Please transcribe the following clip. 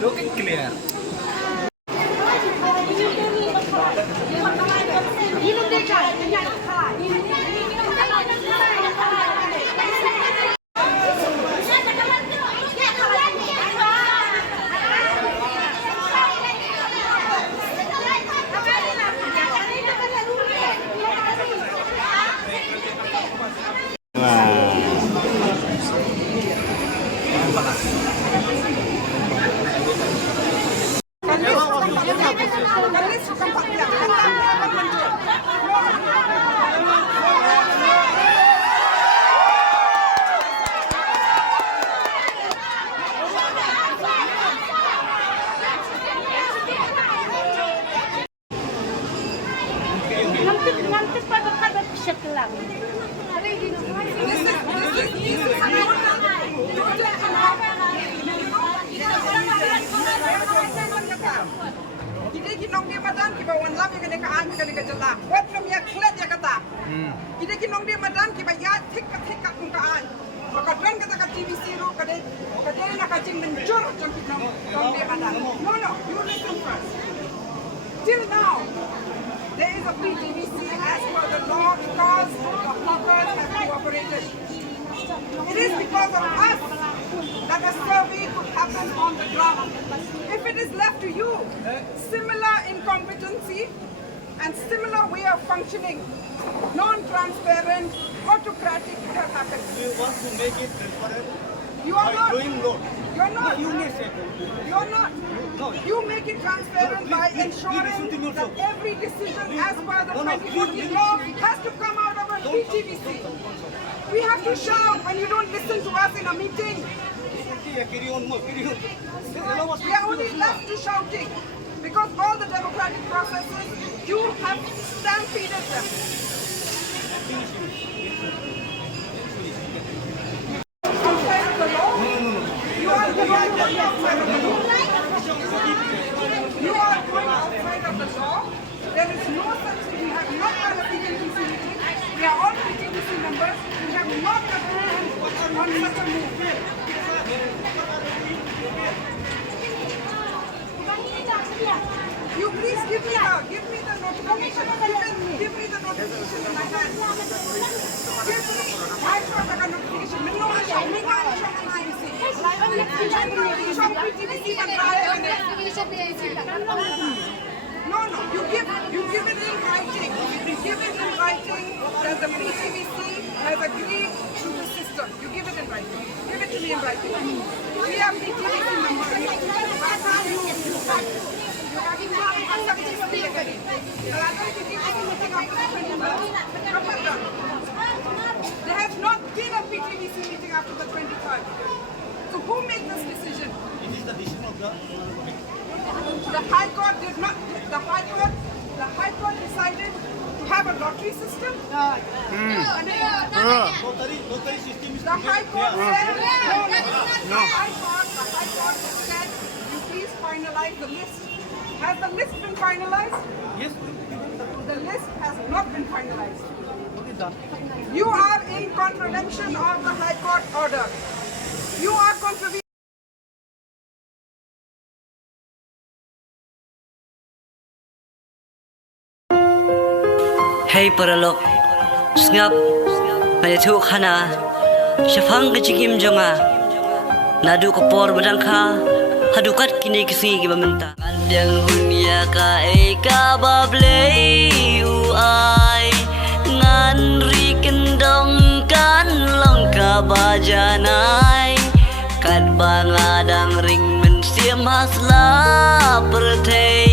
Looking clear. Ngantik pa kada shit lang. Kita kinong dia madan kiba wan lam ya kene kaan kene ka jala. Wat nam ya klet ya kata. Kita kinong dia madan kiba ya thik ka kung kaan. Maka dran kata ka TVC ro kade na ka jing menjur jam kinong dia madan. No, you listen first. Till now, there is a PTVC as per the law because the hawkers have cooperated. It is because of us that a survey could happen on the ground. If it is left to you, similar incompetency and similar way of functioning, non-transparent, autocratic, would have happened. You want to make it transparent? You are not. Doing law. You are not. You may say You are not. No. You make it transparent by ensuring that every decision as per the 2014 law has to come out of a PTVC. We have to shout when you don't listen to us in a meeting. carry on more. Carry on. We are only left to shouting because all the democratic processes, you have stampeded them. Outside of the law? You are going outside of the law. You are going outside of the law. There is no such thing. We have not had a PTVC meeting. We are all PTVC members. We have not agreed on such a move. You please give me the notification. Give me the notification in my hand. Give me. I've got a notification. No, you give it in writing. You give it in writing that the PTVC has agreed to the system. You give it in writing. Give it to me in writing. We are PTVC members. There has not been a PTVC meeting after the 23rd. So who made this decision? It is the decision of The High Court did not. The High Court decided to have a lottery system. lottery system is The High Court said The High Court said you please finalize the list. Has the list been finalized? Yes. The list has not been finalized. What is that? You are in contravention of the High Court order. You are contravening Hey peralok Sngap Mayatuk hana Syafang kecikim jonga Nadu kapor madangka Hadukat kini kesingi kibaminta Kandang hunya ka eka bablei uai Ngan rikendong kan langka bajanai Kad bangadang ring mensiam hasla pertei